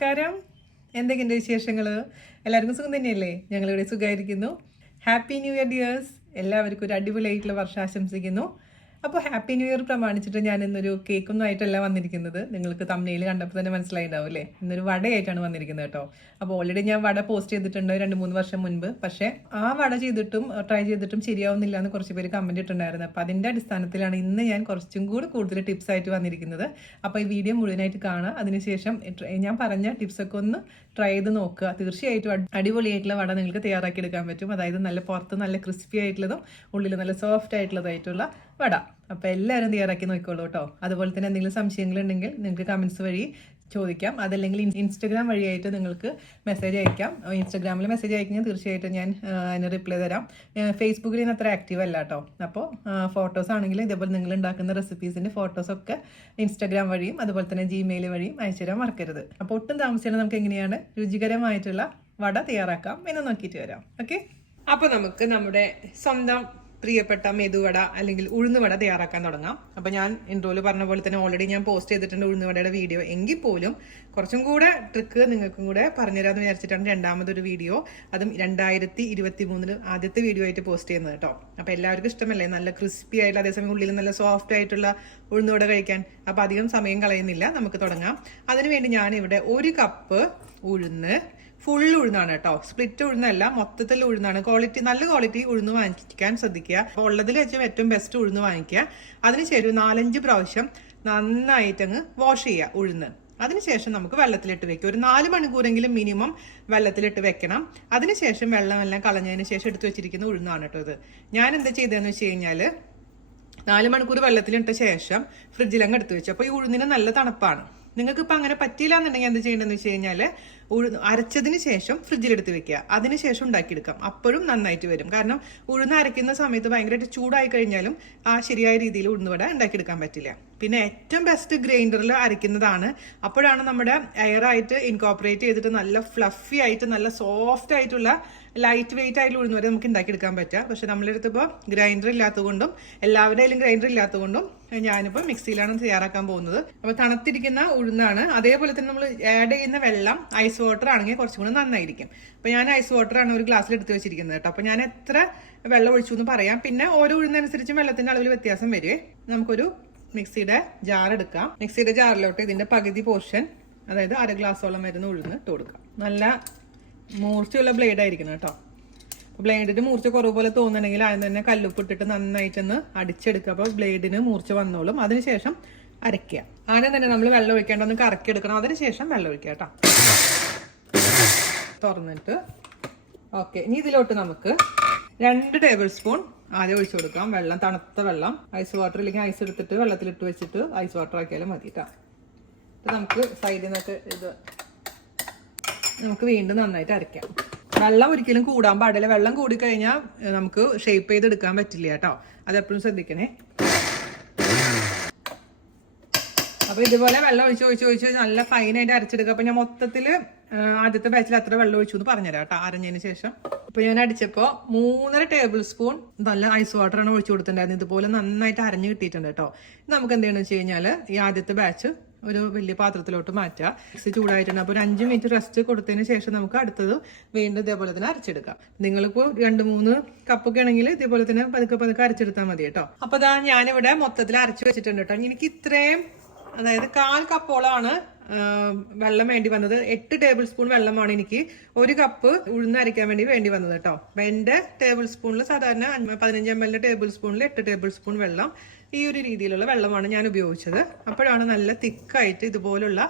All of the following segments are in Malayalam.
നമസ്കാരം. എന്തൊക്കെയുണ്ട് വിശേഷങ്ങൾ? എല്ലാവർക്കും സുഖം തന്നെയല്ലേ? ഞങ്ങളിവിടെ സുഖമായിരിക്കുന്നു. Happy new year dears. എല്ലാവർക്കും ഒരു അടിപൊളിയായിട്ടുള്ള വർഷം ആശംസിക്കുന്നു. അപ്പോൾ ഹാപ്പി ന്യൂ ഇയർ പ്രമാണിച്ചിട്ട് ഞാൻ ഇന്നൊരു കേക്കൊന്നും ആയിട്ടല്ല വന്നിരിക്കുന്നത്. നിങ്ങൾക്ക് തമ്മിൽ കണ്ടപ്പോൾ തന്നെ മനസ്സിലായിട്ടുണ്ടാവും അല്ലേ? ഇന്നൊരു വടയായിട്ടാണ് വന്നിരിക്കുന്നത് കേട്ടോ. അപ്പോൾ ഓൾറെഡി ഞാൻ വട പോസ്റ്റ് ചെയ്തിട്ടുണ്ട് 2-3 വർഷം മുൻപ്. പക്ഷേ ആ വട ചെയ്തിട്ടും ട്രൈ ചെയ്തിട്ടും ശരിയാവുന്നില്ല എന്ന് കുറച്ച് പേര് കമൻറ്റ് ഇട്ടുണ്ടായിരുന്നു. അപ്പോൾ അതിൻ്റെ അടിസ്ഥാനത്തിലാണ് ഇന്ന് ഞാൻ കുറച്ചും കൂടി കൂടുതൽ ടിപ്സ് ആയിട്ട് വന്നിരിക്കുന്നത്. അപ്പോൾ ഈ വീഡിയോ മുഴുവനായിട്ട് കാണുക. അതിനുശേഷം ഞാൻ പറഞ്ഞ ടിപ്സൊക്കെ ഒന്ന് ട്രൈ ചെയ്ത് നോക്കുക. തീർച്ചയായിട്ടും അടിപൊളിയായിട്ടുള്ള വട നിങ്ങൾക്ക് തയ്യാറാക്കി എടുക്കാൻ പറ്റും. അതായത് നല്ല പുറത്ത് നല്ല ക്രിസ്പി ആയിട്ടുള്ളതും ഉള്ളിൽ നല്ല സോഫ്റ്റ് ആയിട്ടുള്ളതായിട്ടുള്ള വട. അപ്പോൾ എല്ലാവരും തയ്യാറാക്കി നോക്കിക്കോളൂ കേട്ടോ. അതുപോലെ തന്നെ എന്തെങ്കിലും സംശയങ്ങളുണ്ടെങ്കിൽ നിങ്ങൾക്ക് കമൻസ് വഴി ചോദിക്കാം. അതല്ലെങ്കിൽ ഇൻസ്റ്റഗ്രാം വഴിയായിട്ട് നിങ്ങൾക്ക് മെസ്സേജ് അയക്കാം. ഇൻസ്റ്റഗ്രാമിൽ മെസ്സേജ് അയക്കാൻ തീർച്ചയായിട്ടും ഞാൻ അതിന് റിപ്ലൈ തരാം. ഫേസ്ബുക്കിൽ ഞാൻ അത്ര ആക്റ്റീവ് അല്ല കേട്ടോ. അപ്പോൾ ഫോട്ടോസ് ആണെങ്കിൽ ഇതേപോലെ നിങ്ങൾ ഉണ്ടാക്കുന്ന റെസിപ്പീസിൻ്റെ ഫോട്ടോസൊക്കെ ഇൻസ്റ്റഗ്രാം വഴിയും അതുപോലെ തന്നെ ജിമെയിൽ വഴിയും അയച്ചു തരാൻ മറക്കരുത്. അപ്പോൾ ഒട്ടും താമസിച്ചാൽ നമുക്ക് എങ്ങനെയാണ് രുചികരമായിട്ടുള്ള വട തയ്യാറാക്കാം എന്ന് നോക്കിയിട്ട് വരാം. ഓക്കെ, അപ്പോൾ നമുക്ക് നമ്മുടെ സ്വന്തം പ്രിയപ്പെട്ട മെതുവട അല്ലെങ്കിൽ ഉഴുന്നുവട തയ്യാറാക്കാൻ തുടങ്ങാം. അപ്പോൾ ഞാൻ ഇൻട്രോയിൽ പറഞ്ഞ പോലെ തന്നെ ഓൾറെഡി ഞാൻ പോസ്റ്റ് ചെയ്തിട്ടുണ്ട് ഉഴുന്നുവടയുടെ വീഡിയോ. എങ്കിൽ പോലും കുറച്ചും കൂടെ ട്രിക്ക് നിങ്ങൾക്കും കൂടെ പറഞ്ഞുതരാമെന്ന് വിചാരിച്ചിട്ടാണ് രണ്ടാമതൊരു വീഡിയോ, അതും 2023 ആദ്യത്തെ വീഡിയോ ആയിട്ട് പോസ്റ്റ് ചെയ്യുന്നത് കേട്ടോ. അപ്പോൾ എല്ലാവർക്കും ഇഷ്ടമല്ലേ നല്ല ക്രിസ്പി ആയിട്ടുള്ള, അതേസമയം ഉള്ളിൽ നല്ല സോഫ്റ്റ് ആയിട്ടുള്ള ഉഴുന്നുവട കഴിക്കാൻ. അപ്പോൾ അധികം സമയം കളയുന്നില്ല, നമുക്ക് തുടങ്ങാം. അതിനുവേണ്ടി ഞാനിവിടെ 1 കപ്പ് ഉഴുന്ന്, ഫുൾ ഉഴുന്നാണ് കേട്ടോ, സ്പ്ലിറ്റ് ഉഴുന്നല്ല, മൊത്തത്തിൽ ഉഴുന്നാണ്. നല്ല ക്വാളിറ്റി ഉഴുന്ന് വാങ്ങിക്കാൻ ശ്രദ്ധിക്കുക. അപ്പോൾ ഉള്ളതിൽ വെച്ചും ഏറ്റവും ബെസ്റ്റ് ഉഴുന്ന് വാങ്ങിക്കുക. അതിനുശേഷം 4-5 പ്രാവശ്യം നന്നായിട്ടങ്ങ് വാഷ് ചെയ്യുക ഉഴുന്ന്. അതിനുശേഷം നമുക്ക് വെള്ളത്തിലിട്ട് വെക്കുക. ഒരു 4 മണിക്കൂറെങ്കിലും മിനിമം വെള്ളത്തിലിട്ട് വെക്കണം. അതിനുശേഷം വെള്ളമെല്ലാം കളഞ്ഞതിന് ശേഷം എടുത്തു വെച്ചിരിക്കുന്ന ഉഴുന്നാണ് കേട്ടോ ഇത്. ഞാൻ എന്താ ചെയ്തതെന്ന് വെച്ച് കഴിഞ്ഞാൽ 4 മണിക്കൂർ വെള്ളത്തിലിട്ട ശേഷം ഫ്രിഡ്ജിലങ്ങ് എടുത്തു വെച്ചു. അപ്പോൾ ഈ ഉഴുന്നിന് നല്ല തണുപ്പാണ്. നിങ്ങൾക്ക് ഇപ്പം അങ്ങനെ പറ്റിയില്ല എന്നുണ്ടെങ്കിൽ എന്ത് ചെയ്യേണ്ടതെന്ന് വെച്ച് കഴിഞ്ഞാൽ അരച്ചതിന് ശേഷം ഫ്രിഡ്ജിലെടുത്ത് വെക്കുക. അതിനുശേഷം ഉണ്ടാക്കിയെടുക്കാം. അപ്പോഴും നന്നായിട്ട് വരും. കാരണം ഉഴുന്ന് അരയ്ക്കുന്ന സമയത്ത് ഭയങ്കരമായിട്ട് ചൂടായി കഴിഞ്ഞാലും ആ ശരിയായ രീതിയിൽ ഉഴുന്നുവട ഉണ്ടാക്കിയെടുക്കാൻ പറ്റില്ല. പിന്നെ ഏറ്റവും ബെസ്റ്റ് ഗ്രൈൻഡറിൽ അരയ്ക്കുന്നതാണ്. അപ്പോഴാണ് നമ്മുടെ എയറായിട്ട് ഇൻകോപ്പറേറ്റ് ചെയ്തിട്ട് നല്ല ഫ്ലഫി ആയിട്ട് നല്ല സോഫ്റ്റ് ആയിട്ടുള്ള ലൈറ്റ് വെയിറ്റ് ആയിട്ടുള്ള ഉഴുന്നുവട നമുക്ക് ഉണ്ടാക്കിയെടുക്കാൻ പറ്റുക. പക്ഷെ നമ്മളെടുത്ത് ഇപ്പോൾ ഗ്രൈൻഡർ ഇല്ലാത്തതുകൊണ്ടും എല്ലാവരുടെ കയ്യിലും ഗ്രൈൻഡർ ഇല്ലാത്തതുകൊണ്ടും ഞാനിപ്പോൾ മിക്സിയിലാണ് തയ്യാറാക്കാൻ പോകുന്നത്. അപ്പോൾ തണുത്തിരിക്കുന്ന ഉഴുന്നാണ്. അതേപോലെ തന്നെ നമ്മൾ ആഡ് ചെയ്യുന്ന വെള്ളം ഐസ് വാട്ടർ ആണെങ്കിൽ കുറച്ചും കൂടി നന്നായിരിക്കും. അപ്പോൾ ഞാൻ ഐസ് വാട്ടറാണ് ഒരു ഗ്ലാസ്സിൽ എടുത്ത് വെച്ചിരിക്കുന്നത് കേട്ടോ. അപ്പോൾ ഞാൻ എത്ര വെള്ളം ഒഴിച്ചു എന്ന് പറയാം. പിന്നെ ഓരോ ഉഴുന്നനുസരിച്ചും വെള്ളത്തിന്റെ അളവിൽ വ്യത്യാസം വരുവേ. നമുക്കൊരു മിക്സിയുടെ ജാർ എടുക്കാം. മിക്സിയുടെ ജാറിലോട്ട് ഇതിന്റെ പകുതി പോർഷൻ, അതായത് 1/2 ഗ്ലാസോളം വരുന്ന ഉഴുന്ന് ഇട്ട് കൊടുക്കാം. നല്ല മൂർച്ചയുള്ള ബ്ലേഡ് ആയിരിക്കണം കേട്ടോ. ബ്ലേഡിന് മൂർച്ച കുറവ് പോലെ തോന്നുന്നുണ്ടെങ്കിൽ അതിന് തന്നെ കല്ലുപ്പ് ഇട്ടിട്ട് നന്നായിട്ടൊന്ന് അടിച്ചെടുക്കുക. അപ്പോൾ ബ്ലേഡിന് മൂർച്ച വന്നോളും. അതിനുശേഷം അരയ്ക്കുക. ആദ്യം തന്നെ നമ്മൾ വെള്ളം ഒഴിക്കേണ്ടതൊന്ന് കറക്കി എടുക്കണം. അതിനുശേഷം വെള്ളം ഒഴിക്കുക കേട്ടോ. തുറന്നിട്ട് ഓക്കെ, ഇനി ഇതിലോട്ട് നമുക്ക് 2 ടേബിൾ സ്പൂൺ ആദ്യം ഒഴിച്ചു കൊടുക്കാം. വെള്ളം, തണുത്ത വെള്ളം. ഐസ് വാട്ടർ ഇല്ലെങ്കിൽ ഐസ് എടുത്തിട്ട് വെള്ളത്തിലിട്ട് വെച്ചിട്ട് ഐസ് വാട്ടർ ആക്കിയാലും മതി കേട്ടോ. നമുക്ക് സൈഡിൽ നിന്നൊക്കെ ഇത് നമുക്ക് വീണ്ടും നന്നായിട്ട് അരയ്ക്കാം. വെള്ളം ഒരിക്കലും കൂടാൻ പാടില്ല. വെള്ളം കൂടിക്കഴിഞ്ഞാൽ നമുക്ക് ഷേപ്പ് ചെയ്തെടുക്കാൻ പറ്റില്ല കേട്ടോ. അതെപ്പോഴും ശ്രദ്ധിക്കണേ. അപ്പൊ ഇതുപോലെ വെള്ളം ഒഴിച്ച് നല്ല ഫൈനായിട്ട് അരച്ചെടുക്കുക. അപ്പൊ ഞാൻ മൊത്തത്തിൽ ആദ്യത്തെ ബാച്ചിൽ അത്ര വെള്ളം ഒഴിച്ചു എന്ന് പറഞ്ഞുതരാം കേട്ടോ അരഞ്ഞതിന് ശേഷം. ഇപ്പൊ ഞാൻ അടിച്ചപ്പോ 3.5 ടേബിൾ സ്പൂൺ നല്ല ഐസ് വാട്ടറാണ് ഒഴിച്ചു കൊടുത്തിട്ടുണ്ടായിരുന്നു. ഇതുപോലെ നന്നായിട്ട് അരഞ്ഞു കിട്ടിയിട്ടുണ്ട് കേട്ടോ. നമുക്ക് എന്തെയാണെന്ന് വെച്ച് കഴിഞ്ഞാൽ ഈ ആദ്യത്തെ ബാച്ച് ഒരു വലിയ പാത്രത്തിലോട്ട് മാറ്റുക. മിക്സി ചൂടായിട്ടുണ്ട്. അപ്പോൾ ഒരു 5 മിനിറ്റ് റെസ്റ്റ് കൊടുത്തതിന് ശേഷം നമുക്ക് അടുത്തത് വീണ്ടും ഇതേപോലെ തന്നെ അരച്ചെടുക്കാം. നിങ്ങളിപ്പോൾ 2-3 കപ്പൊക്കെ ആണെങ്കിൽ ഇതേപോലെ തന്നെ പതുക്കെ അരച്ചെടുത്താൽ മതി കേട്ടോ. അപ്പോൾ ഇതാ ഞാനിവിടെ മൊത്തത്തിൽ അരച്ചു വെച്ചിട്ടുണ്ട് കേട്ടോ. എനിക്ക് ഇത്രയും, അതായത് 1/4 കപ്പോളാണ് വെള്ളം വേണ്ടി വന്നത്. 8 ടേബിൾ സ്പൂൺ വെള്ളമാണ് എനിക്ക് 1 കപ്പ് ഉഴുന്ന് അരയ്ക്കാൻ വേണ്ടി വന്നത് കേട്ടോ. അപ്പം എൻ്റെ ടേബിൾ സ്പൂണിൽ സാധാരണ 15 ml ടേബിൾ സ്പൂണിൽ 8 ടേബിൾ സ്പൂൺ വെള്ളം, ഈ ഒരു രീതിയിലുള്ള വെള്ളമാണ് ഞാൻ ഉപയോഗിച്ചത്. അപ്പോഴാണ് നല്ല തിക്കായിട്ട് ഇതുപോലുള്ള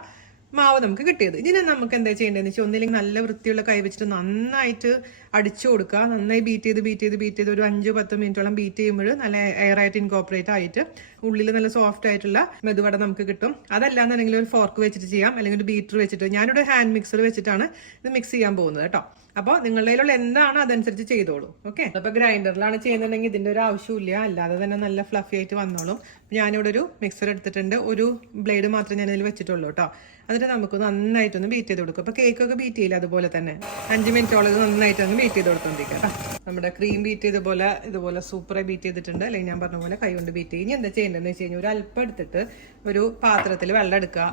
മാവ് നമുക്ക് കിട്ടിയത്. ഇതിനെ നമുക്ക് എന്താ ചെയ്യേണ്ടതെന്ന് വെച്ചാൽ ഒന്നില്ലെങ്കിൽ നല്ല വൃത്തിയുള്ള കൈ വെച്ചിട്ട് നന്നായിട്ട് അടിച്ചു കൊടുക്കുക. നന്നായി ബീറ്റ് ചെയ്ത് ഒരു 5-10 മിനിറ്റോളം ബീറ്റ് ചെയ്യുമ്പോൾ നല്ല എയറായിട്ട് ഇൻകോപ്പറേറ്റ് ആയിട്ട് ഉള്ളിൽ നല്ല സോഫ്റ്റ് ആയിട്ടുള്ള മെതുവട നമുക്ക് കിട്ടും. അതല്ലാന്നുണ്ടെങ്കിൽ ഒരു ഫോർക്ക് വെച്ചിട്ട് ചെയ്യാം, അല്ലെങ്കിൽ ഒരു ബീറ്റർ വെച്ചിട്ട്. ഞാനിവിടെ ഹാൻഡ് മിക്സർ വെച്ചിട്ടാണ് ഇത് മിക്സ് ചെയ്യാൻ പോകുന്നത് കേട്ടോ. അപ്പോൾ നിങ്ങളുടെ കയ്യിലുള്ള എന്താണോ അതനുസരിച്ച് ചെയ്തോളൂ. ഓക്കെ, അപ്പോൾ ഗ്രൈൻഡറിലാണ് ചെയ്യുന്നുണ്ടെങ്കിൽ ഇതിന്റെ ഒരു ആവശ്യമില്ല, അല്ലാതെ തന്നെ നല്ല ഫ്ലഫി ആയിട്ട് വന്നോളും. ഞാനിവിടെ ഒരു മിക്സർ എടുത്തിട്ടുണ്ട്. ഒരു ബ്ലേഡ് മാത്രമേ ഞാൻ ഇതിൽ വെച്ചിട്ടുള്ളൂ കേട്ടോ. എന്നിട്ട് നമുക്ക് നന്നായിട്ടൊന്ന് ബീറ്റ് ചെയ്ത് കൊടുക്കും. അപ്പോൾ കേക്കൊക്കെ ബീറ്റ് ചെയ്യില്ല, അതുപോലെ തന്നെ 5 മിനിറ്റോളം നന്നായിട്ടൊന്ന് ബീറ്റ് ചെയ്ത് കൊടുത്തോണ്ടിരിക്കാം കേട്ടോ. നമ്മുടെ ക്രീം ബീറ്റ് ഇതുപോലെ സൂപ്പറായി ബീറ്റ് ചെയ്തിട്ടുണ്ട്. അല്ലെങ്കിൽ ഞാൻ പറഞ്ഞ പോലെ കൈ കൊണ്ട് ബീറ്റ് ചെയ്യും. ഇനി എന്താ ചെയ്യേണ്ടതെന്ന് വെച്ച് കഴിഞ്ഞാൽ ഒരു അല്പം എടുത്തിട്ട് ഒരു പാത്രത്തിൽ വെള്ളം എടുക്കുക.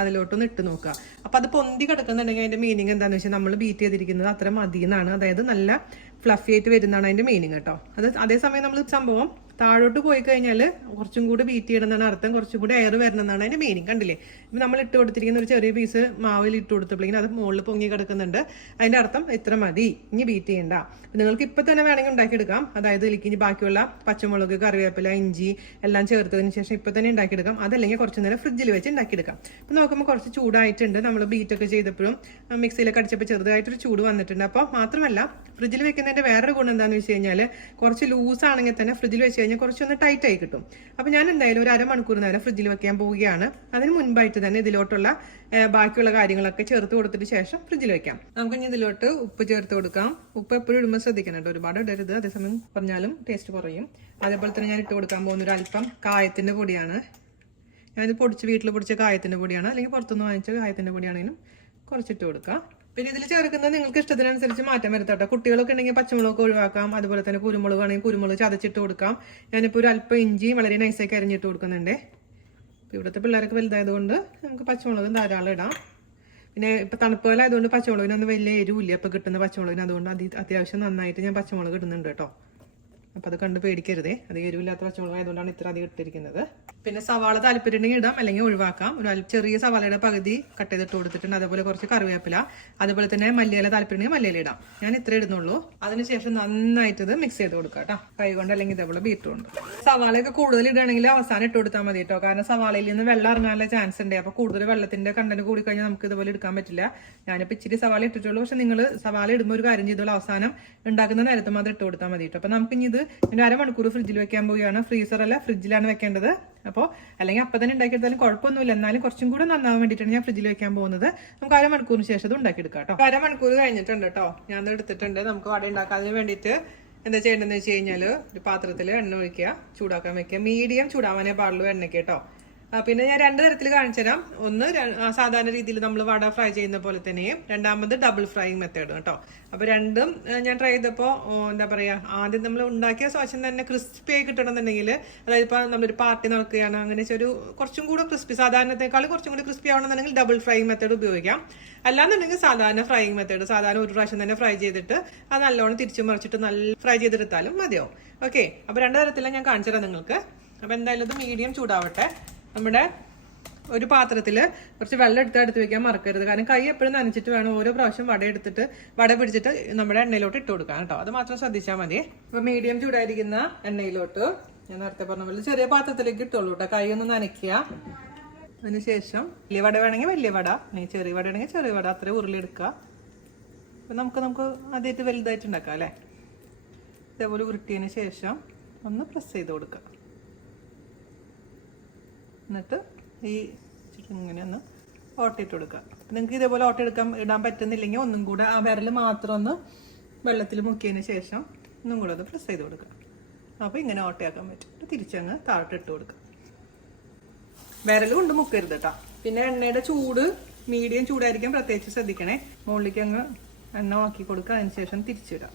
അതിലോട്ടൊന്ന് ഇട്ട് നോക്കുക. അപ്പോൾ അത് പൊന്തി കിടക്കുന്നുണ്ടെങ്കിൽ അതിൻ്റെ മീനിങ് എന്താണെന്ന് വെച്ചാൽ നമ്മൾ ബീറ്റ് ചെയ്തിരിക്കുന്നത് അത്ര മതി എന്നാണ്. അതായത് നല്ല ഫ്ലഫി ആയിട്ട് വരുന്നതാണ് അതിൻ്റെ മീനിങ് കേട്ടോ. അതേസമയം നമ്മൾ സംഭവം താഴോട്ട് പോയി കഴിഞ്ഞാൽ കുറച്ചും കൂടി ബീറ്റ് ചെയ്യണമെന്നാണ് അർത്ഥം, കുറച്ചും കൂടി എയർ വരണമെന്നാണ് അതിൻ്റെ മീനിങ്. കണ്ടില്ലേ, ഇപ്പം നമ്മൾ ഇട്ട് കൊടുത്തിരിക്കുന്ന ഒരു ചെറിയ പീസ് മാവിൽ ഇട്ട് കൊടുത്തപ്പോഴേക്കും അത് മുകളിൽ പൊങ്ങി കിടക്കുന്നുണ്ട്. അതിൻ്റെ അർത്ഥം ഇത്ര മതി, ഇനി ബീറ്റ് ചെയ്യണ്ട. നിങ്ങൾക്ക് ഇപ്പം തന്നെ വേണമെങ്കിൽ ഉണ്ടാക്കിയെടുക്കാം. അതായത് ഇതിലേക്ക് ഇനി ബാക്കിയുള്ള പച്ചമുളക്, കറിവേപ്പില, ഇഞ്ചി എല്ലാം ചേർത്തതിന് ശേഷം ഇപ്പം തന്നെ ഉണ്ടാക്കിയെടുക്കാം. അതല്ലെങ്കിൽ കുറച്ച് നേരം ഫ്രിഡ്ജിൽ വെച്ച് ഉണ്ടാക്കിയെടുക്കാം. ഇപ്പം നോക്കുമ്പോൾ കുറച്ച് ചൂടായിട്ടുണ്ട്. നമ്മൾ ബീറ്റൊക്കെ ചെയ്തപ്പോഴും മിക്സിയിലൊക്കെ അടിച്ചപ്പോൾ ചെറുതായിട്ടൊരു ചൂട് വന്നിട്ടുണ്ട്. അപ്പോൾ മാത്രമല്ല ഫ്രിഡ്ജിൽ വെക്കുന്നതിൻ്റെ വേറൊരു ഗുണം എന്താണെന്ന് വെച്ച് കഴിഞ്ഞാൽ കുറച്ച് ലൂസാണെങ്കിൽ തന്നെ ഫ്രിഡ്ജിൽ വെച്ച് കഴിഞ്ഞാൽ കുറച്ചൊന്ന് ടൈറ്റ് ആയി കിട്ടും. അപ്പോൾ ഞാൻ എന്തായാലും ഒരു അരമണിക്കൂർ നേരം ഫ്രിഡ്ജിൽ വെക്കാൻ പോവുകയാണ്. അതിന് മുൻപായിട്ട് തന്നെ ഇതിലോട്ടുള്ള ബാക്കിയുള്ള കാര്യങ്ങളൊക്കെ ചേർത്ത് കൊടുത്തിട്ട് ശേഷം ഫ്രിഡ്ജിൽ വെക്കാം. നമുക്ക് ഇനി ഇതിലോട്ട് ഉപ്പ് ചേർത്ത് കൊടുക്കാം. ഉപ്പ് എപ്പോഴും ഇടുമ്പോൾ ശ്രദ്ധിക്കണം കേട്ടോ, ഒരുപാട് ഇടരുത്, അതേസമയം പറഞ്ഞാലും ടേസ്റ്റ് കുറയും. അതേപോലെ തന്നെ ഞാൻ ഇട്ട് കൊടുക്കാൻ പോകുന്ന ഒരു അല്പം കായത്തിൻ്റെ പൊടിയാണ്. ഞാനിത് വീട്ടിൽ പൊടിച്ച കായത്തിൻ്റെ പൊടിയാണ്, അല്ലെങ്കിൽ പുറത്തുനിന്ന് വാങ്ങിച്ച കായത്തിൻ്റെ പൊടിയാണെങ്കിലും കുറച്ചിട്ട് കൊടുക്കാം. പിന്നെ ഇതിൽ ചേർക്കുന്നത് നിങ്ങൾക്ക് ഇഷ്ടത്തിനനുസരിച്ച് മാറ്റം വരുത്താട്ടോ. കുട്ടികളൊക്കെ ഉണ്ടെങ്കിൽ പച്ചമുളക് ഒഴിവാക്കാം. അതുപോലെ തന്നെ കുരുമുളക് ആണെങ്കിൽ കുരുമുളക് ചതച്ചിട്ട് കൊടുക്കാം. ഞാനിപ്പോൾ ഒരു അല്പം ഇഞ്ചി വളരെ നൈസാക്കി അരിഞ്ഞിട്ട് കൊടുക്കുന്നുണ്ട്. ഇവിടുത്തെ പിള്ളേരൊക്കെ വലുതായതുകൊണ്ട് നമുക്ക് പച്ചമുളകും ധാരാളം ഇടാം. പിന്നെ ഇപ്പം തണുപ്പ് കാലം ആയതുകൊണ്ട് പച്ചമുളകിനൊന്നും വലിയ എരിവില്ല ഇപ്പം കിട്ടുന്ന പച്ചമുളകിന്. അതുകൊണ്ട് അത്യാവശ്യം നന്നായിട്ട് ഞാൻ പച്ചമുളക് ഇടുന്നുണ്ട് കേട്ടോ. അപ്പോൾ അത് കണ്ട് പേടിക്കരുതേ, അത് എരിവില്ലാത്ത പച്ചമുളക് ആയതുകൊണ്ടാണ് ഇത്ര അധികം ഇട്ടിരിക്കുന്നത്. പിന്നെ സവാള താല്പര്യമുണ്ടെങ്കിൽ ഇടാം, അല്ലെങ്കിൽ ഒഴിവാക്കാം. ഒരു ചെറിയ സവാളയുടെ പകുതി കട്ട് ചെയ്തിട്ട് കൊടുത്തിട്ടുണ്ട്. അതേപോലെ കുറച്ച് കറിവേപ്പില, അതുപോലെ തന്നെ മല്ലിയില താല്പര്യമുണ്ടെങ്കിൽ മല്ലിയില ഇടാം. ഞാൻ ഇത്ര ഇടുന്നുള്ളൂ. അതിനുശേഷം നന്നായിട്ട് ഇത് മിക്സ് ചെയ്ത് കൊടുക്കാം കേട്ടോ, കൈ കൊണ്ട് അല്ലെങ്കിൽ ഇതേപോലെ ബീറ്റർ കൊണ്ട്. സവാളയൊക്കെ കൂടുതൽ ഇടുകയാണെങ്കിൽ അവസാനം ഇട്ട് കൊടുത്താൽ മതി കേട്ടോ. കാരണം സവാളയിൽ നിന്ന് വെള്ളം ഇറങ്ങാനുള്ള ചാൻസ് ഉണ്ട്. അപ്പോൾ കൂടുതൽ വെള്ളത്തിന്റെ കണ്ടന്റ് കൂടി കഴിഞ്ഞാൽ നമുക്ക് ഇതുപോലെ എടുക്കാൻ പറ്റില്ല. ഞാനിപ്പോൾ ഇച്ചിരി സവാള ഇട്ടിട്ടുള്ളൂ. പക്ഷെ നിങ്ങൾ സവാള ഇടുമ്പോൾ ഒരു കാര്യം ചെയ്തോളൂ, അവസാനം ഉണ്ടാക്കുന്ന നേരത്തെ മാത്രം ഇട്ട് കൊടുത്താൽ മതി കേട്ടോ. അപ്പോൾ നമുക്ക് ഇനി ഇത് ഒരു അരമണിക്കൂർ ഫ്രിഡ്ജിൽ വെക്കാൻ പോവുകയാണ്. ഫ്രീസറല്ല, ഫ്രിഡ്ജിലാണ് വെക്കേണ്ടത്. അപ്പോൾ അല്ലെങ്കിൽ അപ്പം തന്നെ ഉണ്ടാക്കിയെടുത്താലും കുഴപ്പമൊന്നുമില്ല, എന്നാലും കുറച്ചും കൂടെ നന്നാവാൻ വേണ്ടിയിട്ടാണ് ഞാൻ ഫ്രിഡ്ജിൽ വെക്കാൻ പോകുന്നത്. നമുക്ക് അരമണിക്കൂറിന് ശേഷം അത് ഉണ്ടാക്കിയെടുക്കാം കേട്ടോ. അരമണിക്കൂർ കഴിഞ്ഞിട്ടുണ്ട് കേട്ടോ, ഞാൻ എടുത്തിട്ടുണ്ട്. നമുക്ക് വട ഉണ്ടാക്കാതിന് വേണ്ടിയിട്ട് എന്താ ചെയ്യേണ്ടതെന്ന് വെച്ച് കഴിഞ്ഞാൽ ഒരു പാത്രത്തിൽ എണ്ണ ഒഴിക്കുക, ചൂടാക്കാൻ വെക്കുക. മീഡിയം ചൂടാവാനേ പാടുള്ളൂ എണ്ണയ്ക്ക് കേട്ടോ. പിന്നെ ഞാൻ രണ്ട് തരത്തിൽ കാണിച്ചു തരാം. ഒന്ന് സാധാരണ രീതിയിൽ നമ്മൾ വട ഫ്രൈ ചെയ്യുന്ന പോലെ തന്നെയും, രണ്ടാമത് ഡബിൾ ഫ്രൈയിങ് മെത്തേഡ് കേട്ടോ. അപ്പോൾ രണ്ടും ഞാൻ ട്രൈ ചെയ്തപ്പോൾ എന്താ പറയുക, ആദ്യം നമ്മൾ ഉണ്ടാക്കിയ ശേഷം തന്നെ ക്രിസ്പി ആയി കിട്ടണമെന്നുണ്ടെങ്കിൽ, അതായത് ഇപ്പോൾ നമ്മളൊരു പാർട്ടി നടക്കുകയാണ്, അങ്ങനെ ഒരു കുറച്ചും കൂടെ ക്രിസ്പി, സാധാരണത്തെക്കാൾ കുറച്ചും കൂടി ക്രിസ്പി ആവണമെന്നുണ്ടെങ്കിൽ ഡബിൾ ഫ്രൈയിങ് മെത്തേഡ് ഉപയോഗിക്കാം. അല്ലാന്നുണ്ടെങ്കിൽ സാധാരണ ഫ്രൈയിങ് മെത്തേഡ്, സാധാരണ ഒരു പ്രാവശ്യം തന്നെ ഫ്രൈ ചെയ്തിട്ട് അത് നല്ലോണം തിരിച്ചു മറിച്ചിട്ട് നല്ല ഫ്രൈ ചെയ്തെടുത്താലും മതിയാവും. ഓക്കെ, അപ്പോൾ രണ്ട് തരത്തിലാണ് ഞാൻ കാണിച്ചു തരാം നിങ്ങൾക്ക്. അപ്പോൾ എന്തായാലും ഇത് മീഡിയം ചൂടാവട്ടെ. നമ്മുടെ ഒരു പാത്രത്തിൽ കുറച്ച് വെള്ളം എടുത്ത് വെക്കാൻ മറക്കരുത്. കാരണം കൈ എപ്പോഴും നനച്ചിട്ട് വേണം ഓരോ പ്രാവശ്യം വട പിടിച്ചിട്ട് നമ്മുടെ എണ്ണയിലോട്ട് ഇട്ട് കൊടുക്കാം കേട്ടോ. അത് മാത്രം ശ്രദ്ധിച്ചാൽ മതി. അപ്പോൾ മീഡിയം ചൂടായിരിക്കുന്ന എണ്ണയിലോട്ട് ഞാൻ നേരത്തെ പറഞ്ഞ പോലെ ചെറിയ പാത്രത്തിലേക്ക് ഇട്ടോളൂ കേട്ടോ. കൈ ഒന്ന് നനയ്ക്കുക. അതിനുശേഷം വലിയ വട വേണമെങ്കിൽ വലിയ വട, അല്ലെങ്കിൽ ചെറിയ വട ആണെങ്കിൽ ചെറിയ വട, അത്രയും ഉരുളിയെടുക്കുക. അപ്പം നമുക്ക് ആദ്യമായിട്ട് വലുതായിട്ട് ഉണ്ടാക്കാം അല്ലേ. ഇതേപോലെ ഉരുട്ടിയതിന് ശേഷം ഒന്ന് പ്രസ് ചെയ്ത് കൊടുക്കുക. എന്നിട്ട് ഈ ഇങ്ങനെ ഒന്ന് ഓട്ടിട്ട് കൊടുക്കുക. നിങ്ങൾക്ക് ഇതേപോലെ ഇടാൻ പറ്റുന്നില്ലെങ്കിൽ ഒന്നും കൂടെ ആ വിരൽ മാത്രം ഒന്ന് വെള്ളത്തിൽ മുക്കിയതിന് ശേഷം ഒന്നും കൂടെ അത് പ്രസ് ചെയ്ത് കൊടുക്കുക. അപ്പോൾ ഇങ്ങനെ ഓട്ടയാക്കാൻ പറ്റും. തിരിച്ചങ്ങ് താഴോട്ട് ഇട്ട് കൊടുക്കുക. വിരൽ കൊണ്ട് മുക്കരുത് കേട്ടോ. പിന്നെ എണ്ണയുടെ ചൂട് മീഡിയം ചൂടായിരിക്കാൻ പ്രത്യേകിച്ച് ശ്രദ്ധിക്കണേ. മുകളിലേക്ക് അങ്ങ് എണ്ണ ആക്കി കൊടുക്കുക. അതിനുശേഷം തിരിച്ചിടാം.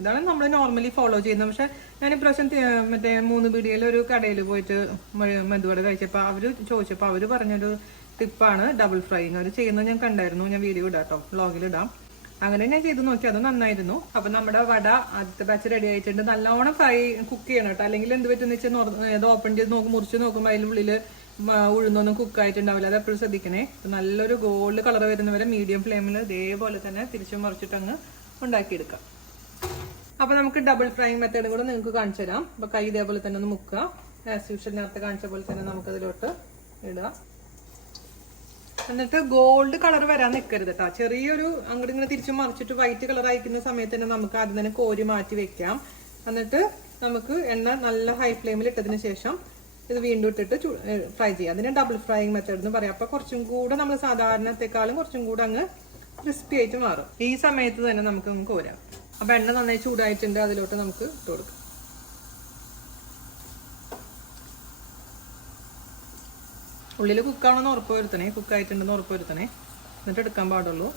ഇതാണ് നമ്മൾ നോർമലി ഫോളോ ചെയ്യുന്നത്. പക്ഷെ ഞാൻ ഇപ്രാവശ്യം മറ്റേ 3 പീടികയിൽ ഒരു കടയിൽ പോയിട്ട് മെതുവട കഴിച്ചപ്പോൾ അവർ ചോദിച്ചപ്പോൾ അവർ പറഞ്ഞൊരു ടിപ്പാണ് ഡബിൾ ഫ്രൈയിങ്. അവർ ചെയ്യുന്നത് ഞാൻ കണ്ടായിരുന്നു. ഞാൻ വീഡിയോ ഇടാം കേട്ടോ, വ്ളോഗിലിടാം. അങ്ങനെ ഞാൻ ചെയ്ത് നോക്കി, അത് നന്നായിരുന്നു. അപ്പം നമ്മുടെ വട ആദ്യത്തെ ബാച്ച് റെഡി ആയിട്ടുണ്ട്. നല്ലോണം കുക്ക് ചെയ്യണം കേട്ടോ, അല്ലെങ്കിൽ എന്ത് പറ്റുമെന്ന് വെച്ചാൽ ഇത് ഓപ്പൺ ചെയ്ത് മുറിച്ച് നോക്കുമ്പോൾ അതിനുള്ളിൽ ഉഴുന്നൊന്നും കുക്കായിട്ടുണ്ടാവില്ല. അത് എപ്പോഴും ശ്രദ്ധിക്കണേ. നല്ലൊരു ഗോൾഡ് കളർ വരുന്നവരെ മീഡിയം ഫ്ലെയിമിൽ ഇതേപോലെ തന്നെ തിരിച്ചും മറിച്ചിട്ട് അങ്ങ് ഉണ്ടാക്കിയെടുക്കാം. അപ്പോൾ നമുക്ക് ഡബിൾ ഫ്രൈയിങ് മെത്തേഡും കൂടെ നിങ്ങൾക്ക് കാണിച്ചു തരാം. അപ്പോൾ കൈ ഇതേപോലെ തന്നെ ഒന്ന് മുക്കുക. ആസ് യൂഷ്വൽ നേരത്തെ കാണിച്ച പോലെ തന്നെ നമുക്കതിലോട്ട് ഇടുക. എന്നിട്ട് ഗോൾഡ് കളർ വരാൻ നിൽക്കരുത് കേട്ടോ. ചെറിയൊരു അങ്ങോട്ട് ഇങ്ങനെ തിരിച്ചു മറിച്ചിട്ട് വൈറ്റ് കളർ അയക്കുന്ന സമയത്ത് തന്നെ നമുക്ക് ആദ്യം തന്നെ കോരി മാറ്റി വെക്കാം. എന്നിട്ട് നമുക്ക് എണ്ണ നല്ല ഹൈ ഫ്ലെയിമിൽ ഇട്ടതിന് ശേഷം ഇത് വീണ്ടും ഇട്ടിട്ട് ഫ്രൈ ചെയ്യാം. അതിന് ഡബിൾ ഫ്രൈയിങ് മെത്തേഡ് എന്ന് പറയാം. അപ്പോൾ കുറച്ചും കൂടെ നമ്മൾ സാധാരണത്തെക്കാളും കുറച്ചും കൂടെ അങ്ങ് ക്രിസ്പി ആയിട്ട് മാറും. ഈ സമയത്ത് തന്നെ നമുക്ക് കോരാം. അപ്പോൾ എണ്ണ നന്നായി ചൂടായിട്ടുണ്ട്. അതിലോട്ട് നമുക്ക് ഇട്ട് കൊടുക്കാം. ഉള്ളിൽ കുക്കാണെന്ന് ഉറപ്പ് വരുത്തണേ, കുക്കായിട്ടുണ്ടെന്ന് ഉറപ്പ് വരുത്തണേ, എന്നിട്ട് എടുക്കാൻ പാടുള്ളൂ.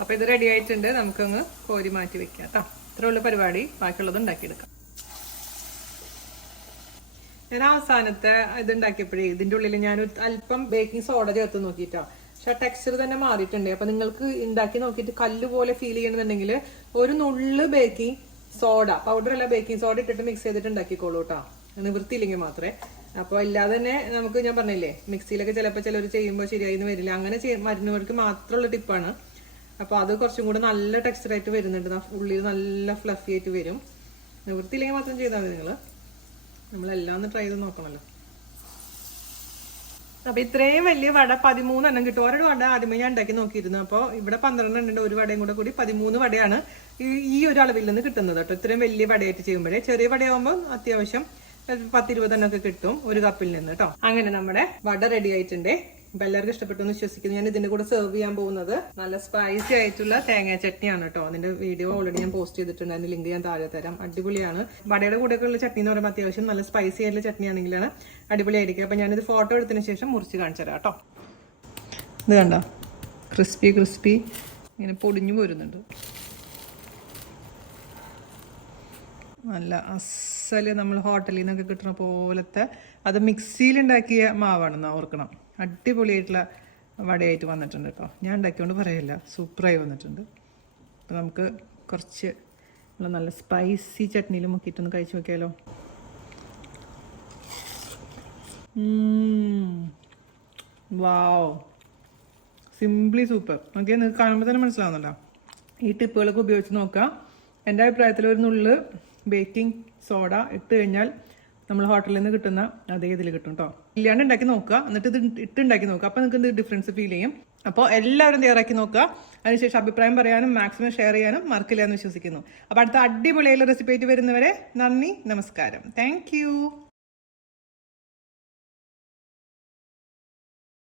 അപ്പോൾ ഇത് റെഡി ആയിട്ടുണ്ട്. നമുക്കങ്ങ് കോരി മാറ്റി വെക്കാം കേട്ടോ. ഇത്രയുള്ള പരിപാടി. ബാക്കിയുള്ളത് ഉണ്ടാക്കിയെടുക്കാം. ഞാൻ അവസാനത്തെ ഇത് ഉണ്ടാക്കിയപ്പോഴേ ഇതിന്റെ ഉള്ളിൽ ഞാൻ അല്പം ബേക്കിംഗ് സോഡ ചേർത്ത് നോക്കിയിട്ടാ. പക്ഷെ ആ ടെക്സ്ചർ തന്നെ മാറിയിട്ടുണ്ട്. അപ്പൊ നിങ്ങൾക്ക് ഉണ്ടാക്കി നോക്കിയിട്ട് കല്ല് പോലെ ഫീൽ ചെയ്യണമെന്നുണ്ടെങ്കിൽ ഒരു നുള്ള് ബേക്കിംഗ് സോഡ പൗഡർ അല്ല ബേക്കിംഗ് സോഡ ഇട്ടിട്ട് മിക്സ് ചെയ്തിട്ട് ഉണ്ടാക്കിക്കോളൂ കേട്ടോ. നിവൃത്തിയില്ലെങ്കിൽ മാത്രമേ. അപ്പോൾ ഇല്ലാതെ തന്നെ നമുക്ക് ഞാൻ പറഞ്ഞില്ലേ മിക്സിയിലൊക്കെ ചിലപ്പോൾ ചിലർ ചെയ്യുമ്പോൾ ശരിയായിന്ന് വരില്ല. അങ്ങനെ മരുന്നുകൾക്ക് മാത്രമുള്ള ടിപ്പാണ്. അപ്പോൾ അത് കുറച്ചും കൂടെ നല്ല ടെക്സ്ചറായിട്ട് വരുന്നുണ്ട്. ഉള്ളിൽ നല്ല ഫ്ലഫി ആയിട്ട് വരും. നിവൃത്തിയില്ലെങ്കിൽ മാത്രം ചെയ്താൽ മതി. നമ്മളെല്ലാം ഒന്ന് ട്രൈ ചെയ്ത് നോക്കണമല്ലോ. അപ്പൊ ഇത്രയും വലിയ വട 13 എണ്ണം കിട്ടും. ഒരെണ്ണം വട ആദ്യമേ ഞാൻ ഉണ്ടാക്കി നോക്കിയിരുന്നു. അപ്പോൾ ഇവിടെ 12 എണ്ണം ഉണ്ട്. ഒരു വടയും കൂടി 13 വടയാണ് ഈ ഒരു അളവിൽ നിന്ന് കിട്ടുന്നത് കേട്ടോ. ഇത്രയും വലിയ വടയായിട്ട് ചെയ്യുമ്പോഴേ. ചെറിയ വടയാകുമ്പോൾ അത്യാവശ്യം 10-20 എണ്ണമൊക്കെ കിട്ടും ഒരു കപ്പിൽ നിന്ന് കേട്ടോ. അങ്ങനെ നമ്മുടെ വട റെഡി ആയിട്ടുണ്ട്. അപ്പൊ എല്ലാവർക്കും ഇഷ്ടപ്പെട്ടു എന്ന് വിശ്വസിക്കുന്നു. ഞാൻ ഇതിന്റെ കൂടെ സെർവ് ചെയ്യാൻ പോകുന്നത് നല്ല സ്പൈസി ആയിട്ടുള്ള തേങ്ങ ചട്നിയാണ് കേട്ടോ. അതിന്റെ വീഡിയോ ഓൾറെഡി ഞാൻ പോസ്റ്റ് ചെയ്തിട്ടുണ്ട്. അതിന്റെ ലിങ്ക് ഞാൻ താഴെ തരാം. അടിപൊളിയാണ്. വടയുടെ കൂടെയൊക്കെയുള്ള ചട്നി എന്ന് പറയുമ്പോൾ അത്യാവശ്യം നല്ല സ്പൈസി ആയിട്ടുള്ള ചട്നി ആണെങ്കിലാണ് അടിപൊളിയായിരിക്കും. അപ്പൊ ഞാനിത് ഫോട്ടോ എടുത്തതിന് ശേഷം മുറിച്ച് കാണിച്ചു തരാം കേട്ടോ. ഇത് കണ്ടോ, ക്രിസ്പി ഇങ്ങനെ പൊടിഞ്ഞു പോരുന്നുണ്ട്. നല്ല അസല് നമ്മൾ ഹോട്ടലിൽ നിന്നൊക്കെ കിട്ടുന്ന പോലത്തെ അത് മിക്സിയിലുണ്ടാക്കിയ മാവാണെന്ന് ഓർക്കണം. അടിപൊളിയായിട്ടുള്ള വടയായിട്ട് വന്നിട്ടുണ്ട് കേട്ടോ. ഞാൻ ഉണ്ടാക്കിയോണ്ട് പറയില്ല, സൂപ്പറായി വന്നിട്ടുണ്ട്. അപ്പോൾ നമുക്ക് കുറച്ച് നല്ല സ്പൈസി ചട്നിയിൽ മുക്കിയിട്ടൊന്ന് കഴിച്ചു നോക്കിയാലോ. വാവ്, സിംപ്ലി സൂപ്പർ. ഓക്കെ, നിങ്ങൾക്ക് കാണുമ്പോൾ തന്നെ മനസ്സിലാവുന്നുണ്ടോ. ഈ ടിപ്പുകളൊക്കെ ഉപയോഗിച്ച് നോക്കാം. എൻ്റെ അഭിപ്രായത്തിൽ ഒരു നുള്ള് ബേക്കിംഗ് സോഡ ഇട്ട് കഴിഞ്ഞാൽ നമ്മൾ ഹോട്ടലിൽ നിന്ന് കിട്ടുന്ന അതേ ഇതിൽ കിട്ടും കേട്ടോ. ഇല്ലാണ്ട് ഉണ്ടാക്കി നോക്കുക, എന്നിട്ട് ഇത് ഇട്ടുണ്ടാക്കി നോക്കുക. അപ്പോൾ നിങ്ങൾക്ക് എന്ത് ഡിഫറൻസ് ഫീൽ ചെയ്യും. അപ്പോൾ എല്ലാവരും തയ്യാറാക്കി നോക്കുക. അതിനുശേഷം അഭിപ്രായം പറയാനും മാക്സിമം ഷെയർ ചെയ്യാനും മറക്കില്ല എന്ന് വിശ്വസിക്കുന്നു. അപ്പോൾ അടുത്ത അടിപൊളിയുള്ള റെസിപ്പി ആയിട്ട് വരുന്നവരെ നന്ദി, നമസ്കാരം. താങ്ക്